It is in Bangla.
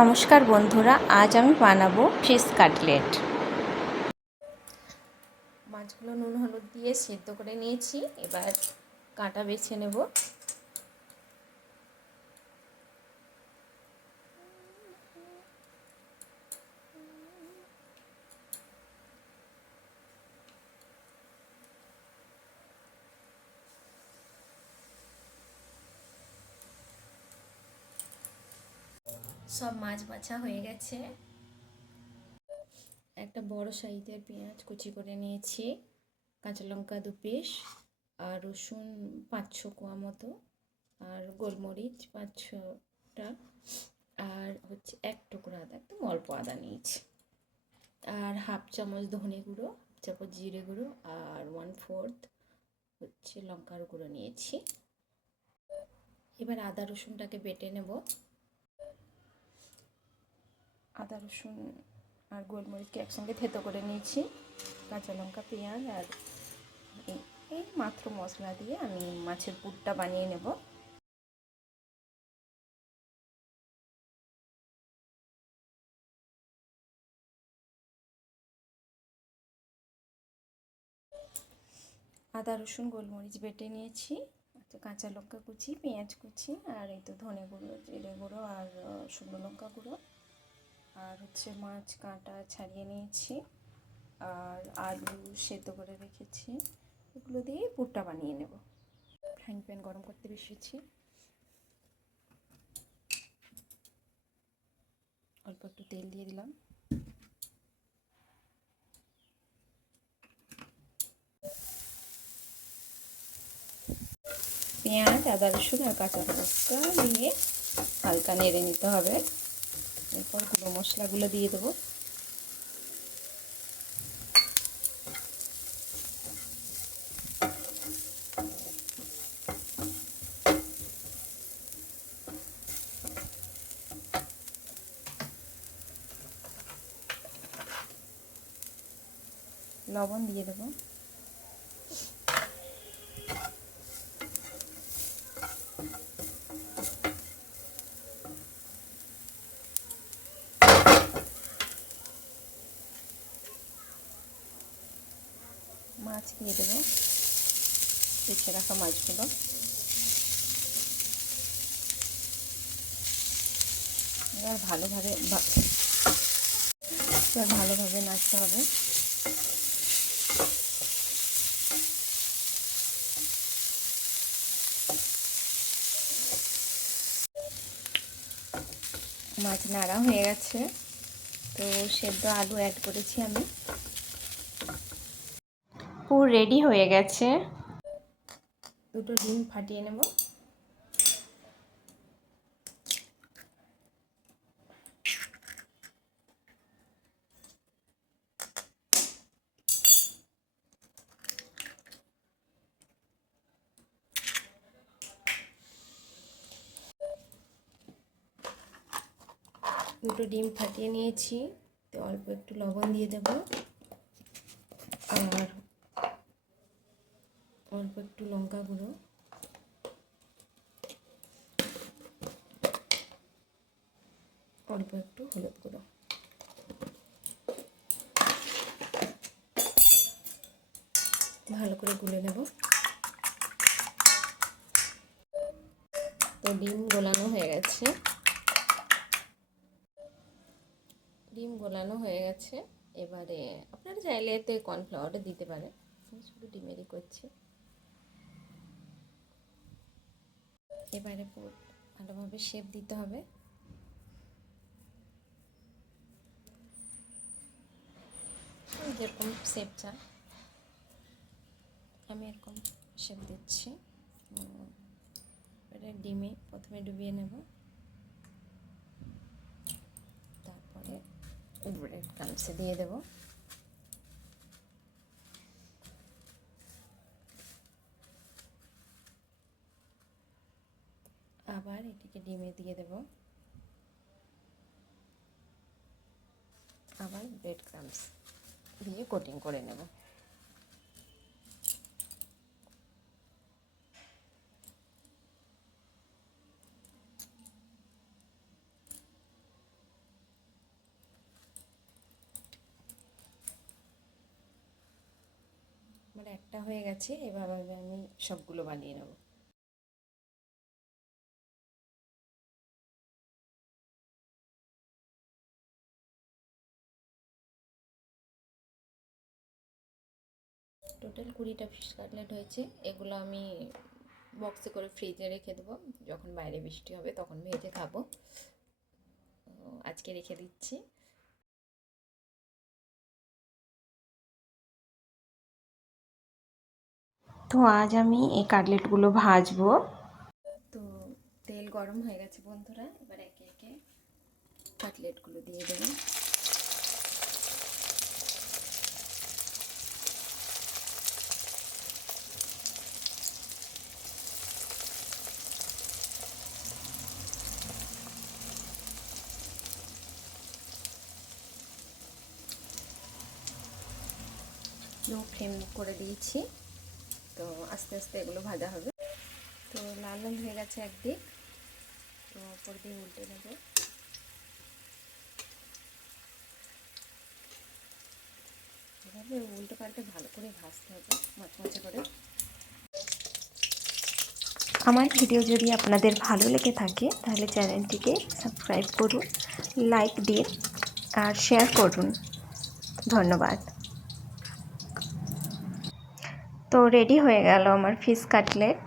নমস্কার বন্ধুরা, আজ আমি বানাবো ফিশ কাটলেট। মাছগুলো নুন হলুদ দিয়ে সেদ্ধ করে নিয়েছি, এবার কাঁটা বেছে নেব। সব মাছ বাছা হয়ে গেছে। একটা বড় সাইজের পেঁয়াজ কুচি করে নিয়েছি, কাঁচা লঙ্কা 2 পিস, আর রসুন 5-6 কোয়া মতো, আর গোলমরিচ 5-6টা, আর হচ্ছে 1 টুকরো আদা, একদম অল্প আদা নিয়েছি, আর হাফ চামচ ধনে গুঁড়ো, হাফ চামচ জিরে গুঁড়ো, আর 1/4 হচ্ছে লঙ্কার গুঁড়ো নিয়েছি। এবার আদা রসুনটাকে বেটে নেব। আদা রসুন আর গোলমরিচকে একসঙ্গে থেতো করে নিয়েছি। কাঁচা লঙ্কা, পেঁয়াজ আর এই মাত্র মশলা দিয়ে আমি মাছের পুরটা বানিয়ে নেব। আদা রসুন গোলমরিচ বেটে নিয়েছি, কাঁচা লঙ্কা কুচি, পেঁয়াজ কুচি, আর এই তো ধনে গুঁড়ো, জিরে গুঁড়ো, আর শুকনো লঙ্কা গুঁড়ো, আর হচ্ছে মাছ কাঁটা ছাড়িয়ে নিয়েছি, আর আলু সেদ্ধ করে রেখেছি। এগুলো দিয়ে পুরটা বানিয়ে নেব। ফ্রাইং প্যান গরম করতে বসিয়েছি, অল্প একটু তেল দিয়ে দিলাম। পেঁয়াজ, আদা রসুন আর কাঁচা লঙ্কা দিয়ে হালকা নেড়ে নিতে হবে। এরপর গুঁড়ো মশলাগুলো দিয়ে দেবো। লবণ দিয়ে দেবো। মাছ দিয়ে দেবো, বেছে রাখা মাছগুলো। এবার ভালোভাবে নাড়তে হবে। মাছ নাড়া হয়ে গেছে, তো সেদ্ধ আলু অ্যাড করেছি আমি। পুর রেডি হয়ে গেছে। দুটো ডিম ফাটিয়ে নেব। দুটো ডিম ফাটিয়ে নিয়েছি, তো অল্প একটু লবণ দিয়ে দেব, আর অল্প একটু লঙ্কা গুঁড়ো, অল্প একটু হলুদ গুঁড়ো। ভালো করে গুলে নেব। তো ডিম গোলানো হয়ে গেছে। এবারে আপনারা চাইলে এতে কর্নফ্লাওয়ারও দিতে পারে, শুধু ডিমেরই করছি। এবারে ভালোভাবে শেপ দিতে হবে। যেরকম শেপ চান, আমি এরকম শেপ দিচ্ছি। এবারে ডিমে প্রথমে ডুবিয়ে নেব, তারপরে ব্রেড ক্রাম্বসে দিয়ে দেব। আবার এটিকে ডিমে দিয়ে দেব, আবার ব্রেড ক্রাম্বস দিয়ে কোটিং করে নেব। আমার একটা হয়ে গেছে, এভাবে আমি সবগুলো বানিয়ে নেব। টোটাল 20টা ফিশ কাটলেট হয়েছে। এগুলো আমি বক্সে করে ফ্রিজে রেখে দেবো, যখন বাইরে বৃষ্টি হবে তখন ভেজে খাবো। আজকে রেখে দিচ্ছি। তো আজ আমি এই কাটলেটগুলো ভাজবো। তো তেল গরম হয়ে গেছে বন্ধুরা, এবার একে একে কাটলেটগুলো দিয়ে দেবো। লো ফ্লেম করে দিয়েছি, তো আস্তে আস্তে এগুলো ভাজা হবে। তো লাল লাল হয়ে গেছে একদিক, তো অপর দিকে উল্টে দেবো। এভাবে উল্টো পাল্টে ভালো করে ভাজতে হবে, মচমচে করে। আমার ভিডিও যদি আপনাদের ভালো লেগে থাকে তাহলে চ্যানেলটিকে সাবস্ক্রাইব করুন, লাইক দিন আর শেয়ার করুন। ধন্যবাদ। তো রেডি হয়ে গেল আমার ফিশ কাটলেট।